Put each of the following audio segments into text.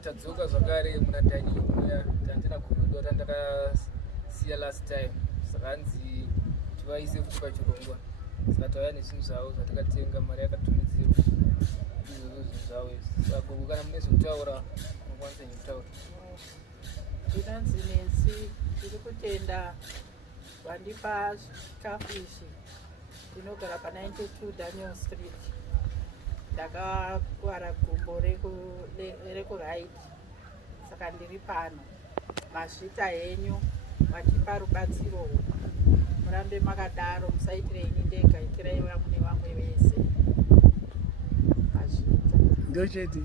tadzoka zvakare muna dhani muya tandina kunodo tandakasiya last time saka hanzi tivaise futi pachirongwa saka tauya nezvinhu zvavo zvatakatenga mari yakatumidzirwa izvozvo zvinhu zvavo izvi saka gogo kana mune zvokutaura munokwanisa nekutaura. Ndinonzi Nancy, ndiri kutenda vandipa chikafu ichi. Ndinogara pa92 Daniel Street. Ndakakuwara gumbo rekuraiti saka ndiri pano. Mazvita henyu vachipa rubatsiro murambe makadaro, musaitire ini ndega, itirai vamwe nevamwe vese. Mazvita ndochete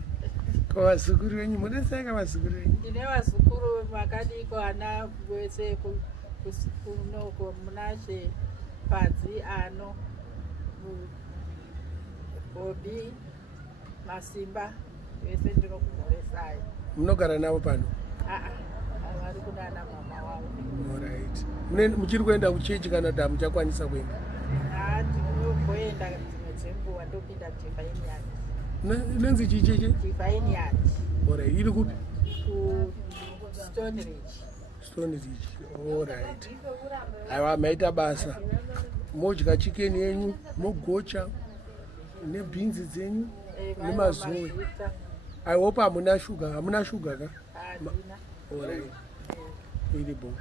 kwavazukuru venyu munesanga vazukuru venyu? Ndine vazukuru vakadiko ana wese kunoko munashe Padzi ano Bobi Masimba vese ndinokumhoresai. Munogara navo pano? Vari kunana mama wavo. Alright. Muchiri kuenda kuchechi kana kuti hamuchakwanisa kuenda? Ndinogoenda dzimwe dzenguva ndopinda Divine Yard. Inonzi chicheche? Divine Yard. Alright. Iri kupi? Stone Ridge. Stone Ridge. Alright. Aiwa, maita basa. Modya chicken yenyu, mogocha nebhinzi dzenyu nemazoe. I hope hamuna sugar ka? Handina. Alright. Iri bo.